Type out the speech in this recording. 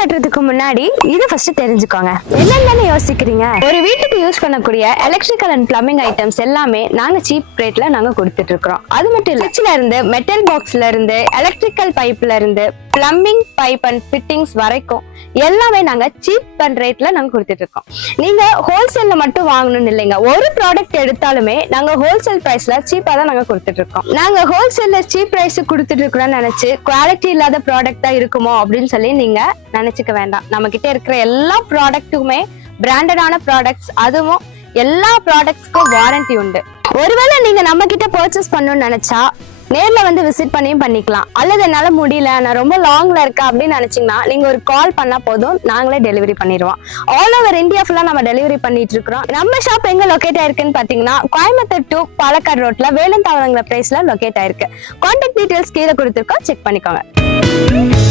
கட்டுறதுக்கு முன்னாடி இதை ஃபர்ஸ்ட் தெரிஞ்சுக்கோங்க. என்னன்னு யோசிக்கிறீங்க? ஒரு வீட்டுக்கு யூஸ் பண்ணக்கூடிய எலக்ட்ரிக்கல் அண்ட் பிளம்பிங் ஐட்டம்ஸ் எல்லாமே நாங்க சீப் ரேட்ல நாங்க கொடுத்துட்டு இருக்கிறோம். அது மட்டும் இல்ல, சுவிட்ச்ல இருந்து மெட்டல் பாக்ஸ்ல இருந்து எலக்ட்ரிக்கல் பைப்ல இருந்து பிளம்பிங் பைப் அண்ட் ஃபிட்டிங்ஸ் வரைக்கும் எல்லாமே நாங்க சீப் அண்ட் ரேட்ல நாங்க கொடுத்துட்டு இருக்கோம். நீங்க ஹோல்சேல்ல மட்டும் வாங்கணும்னு இல்லைங்க, ஒரு ப்ராடக்ட் எடுத்தாலுமே நாங்க ஹோல்சேல் பிரைஸ்ல சீப்பா தான் நாங்க கொடுத்துட்டு இருக்கோம். நாங்க ஹோல்சேல்ல சீப் பிரைஸ் கொடுத்துட்டு இருக்கிறோம்னு நினைச்சு குவாலிட்டி இல்லாத ப்ராடக்ட் தான் இருக்குமோ அப்படின்னு சொல்லி நீங்க நினைச்சுக்க வேண்டாம். நம்ம கிட்ட இருக்கிற எல்லா ப்ராடக்ட்டுமே பிராண்டடான ப்ராடக்ட்ஸ், அதுவும் எல்லா ப்ராடக்ட்ஸ்க்கும் வாரண்டி உண்டு. ஒருவேளை நீங்க நம்ம கிட்ட பர்ச்சேஸ் பண்ணணும்னு நினைச்சா நேர்ல வந்து விசிட் பண்ணியும் பண்ணிக்கலாம். அல்லது என்னால முடியல, நான் ரொம்ப லாங்ல இருக்கேன் அப்படின்னு நினைச்சீங்கன்னா நீங்க ஒரு கால் பண்ணா போதும், நாங்களே டெலிவரி பண்ணிடுவோம். ஆல் ஓவர் இந்தியா ஃபுல்லா நம்ம டெலிவரி பண்ணிட்டு இருக்கிறோம். நம்ம ஷாப் எங்க லொகேட் ஆயிருக்குன்னு பாத்தீங்கன்னா கோயம்புத்தூர் டு பாலக்காடு ரோட்ல வேலந்தாவளங்கிற பிளேஸ்ல லொகேட் ஆயிருக்கு. கான்டாக்ட் டீடைல்ஸ் கீழே கொடுத்துருக்கோம், செக் பண்ணிக்கோங்க.